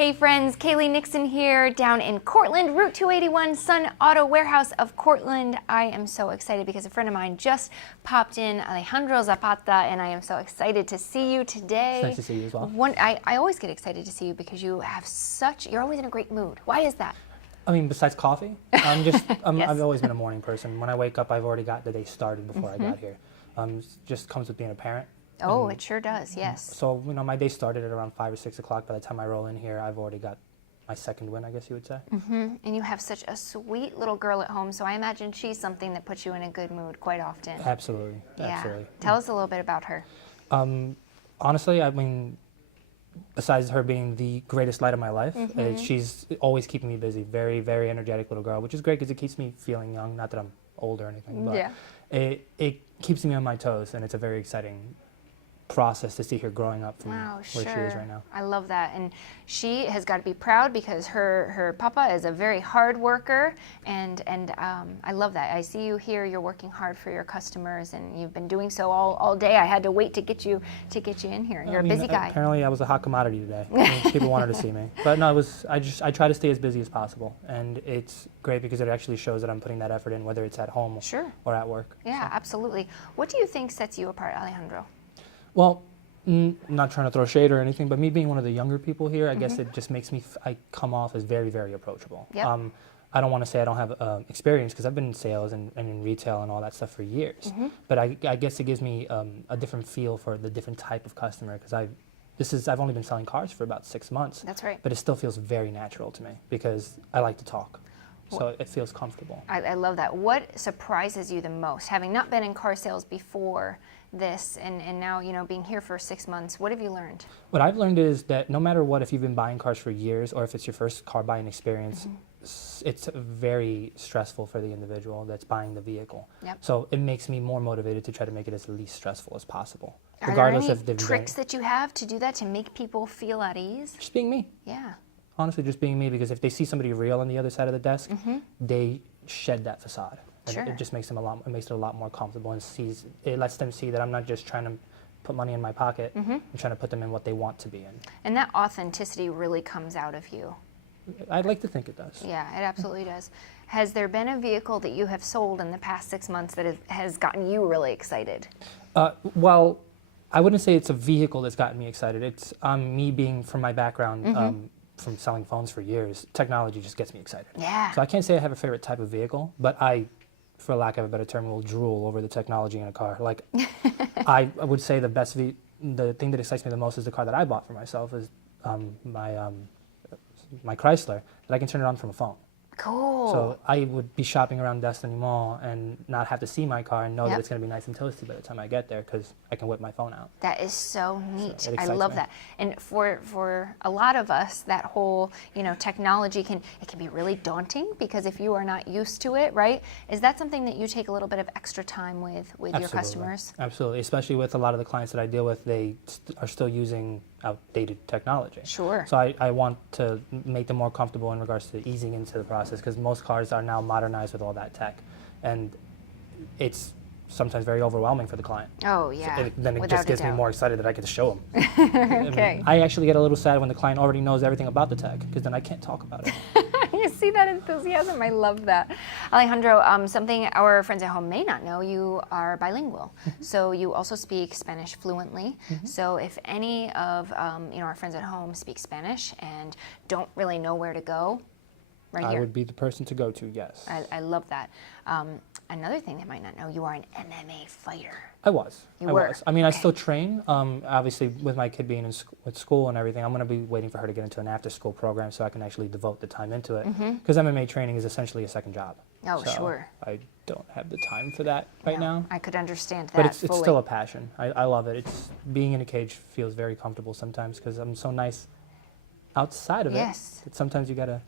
Hey friends, Kaylee Nixon here down in Cortland, Route 281, Sun Auto Warehouse of Cortland. I am so excited because a friend of mine just popped in, Alejandro Zapata, and I am so excited to see you today. It's nice to see you as well. I always get excited to see you because you're always in a great mood. Why is that? I mean, besides coffee, Yes. I've always been a morning person. When I wake up, I've already got the day started before I got here. It just comes with being a parent. Oh, it sure does, yes. So, my day started at around 5 or 6 o'clock. By the time I roll in here, I've already got my second win, I guess you would say. And you have such a sweet little girl at home, so I imagine she's something that puts you in a good mood quite often. Absolutely, Yeah. absolutely. Tell us a little bit about her. Honestly, I mean, besides her being the greatest light of my life, she's always keeping me busy. Very, very energetic little girl, which is great because it keeps me feeling young. Not that I'm old or anything, but it keeps me on my toes, and it's a very exciting process to see her growing up from where she is right now. I love that, and she has got to be proud because her papa is a very hard worker, and I love that. I see you here. You're working hard for your customers, and you've been doing so all day. I had to wait to get you in here. You're a busy guy. Apparently, I was a hot commodity today. People wanted to see me, but no, I try to stay as busy as possible, and it's great because it actually shows that I'm putting that effort in, whether it's at home or at work. Yeah, absolutely. What do you think sets you apart, Alejandro? Well, not trying to throw shade or anything, but me being one of the younger people here, I guess it just makes me, I come off as very, very approachable. Yep. I don't want to say I don't have experience because I've been in sales and in retail and all that stuff for years. But I guess it gives me a different feel for the different type of customer because I've only been selling cars for about 6 months. That's right. But it still feels very natural to me because I like to talk. So it feels comfortable. I love that. What surprises you the most, having not been in car sales before this and now, being here for 6 months? What have you learned? What I've learned is that no matter what, if you've been buying cars for years or if it's your first car buying experience, it's very stressful for the individual that's buying the vehicle. Yep. So it makes me more motivated to try to make it as least stressful as possible. Are Regardless there if any they've tricks that you have to do that, to make people feel at ease? Just being me. Yeah. Honestly, just being me, because if they see somebody real on the other side of the desk, they shed that facade. And Sure. it just makes it a lot more comfortable, and it lets them see that I'm not just trying to put money in my pocket. I'm trying to put them in what they want to be in. And that authenticity really comes out of you. I'd like to think it does. Yeah, it absolutely does. Has there been a vehicle that you have sold in the past 6 months that has gotten you really excited? Well, I wouldn't say it's a vehicle that's gotten me excited. It's me being, from my background, from selling phones for years, technology just gets me excited. Yeah. So I can't say I have a favorite type of vehicle, but I, for lack of a better term, will drool over the technology in a car. Like, I would say the thing that excites me the most is the car that I bought for myself is my Chrysler, that I can turn it on from a phone. Cool. So I would be shopping around Destiny Mall and not have to see my car and know that it's going to be nice and toasty by the time I get there because I can whip my phone out. That is so neat. So it I excites love me. that. And for a lot of us, that whole technology can be really daunting because if you are not used to it, right? Is that something that you take a little bit of extra time with your customers? Absolutely, especially with a lot of the clients that I deal with, they are still using outdated technology. Sure. So I want to make them more comfortable in regards to easing into the process because most cars are now modernized with all that tech, and it's sometimes very overwhelming for the client. Oh yeah. So then it Without just gets a me doubt. more excited that I get to show them. Okay. I actually get a little sad when the client already knows everything about the tech because then I can't talk about it. You see that enthusiasm? I love that. Alejandro, something our friends at home may not know, you are bilingual. So you also speak Spanish fluently. So if any of our friends at home speak Spanish and don't really know where to go, right here. I would be the person to go to, yes. I love that. Another thing they might not know, you are an MMA fighter. I was. You were. I mean, I still train. Obviously, with my kid being with school and everything, I'm going to be waiting for her to get into an after-school program so I can actually devote the time into it. Because MMA training is essentially a second job. Oh, so sure. I don't have the time for that right now. I could understand that But it's fully. still a passion. I love it. Being in a cage feels very comfortable sometimes because I'm so nice outside of it. Yes. That sometimes you got to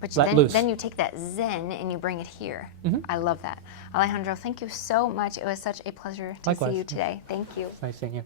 But let loose. then you take that zen and you bring it here. I love that. Alejandro, thank you so much. It was such a pleasure to Likewise. see you today. Thank you. It's nice seeing you.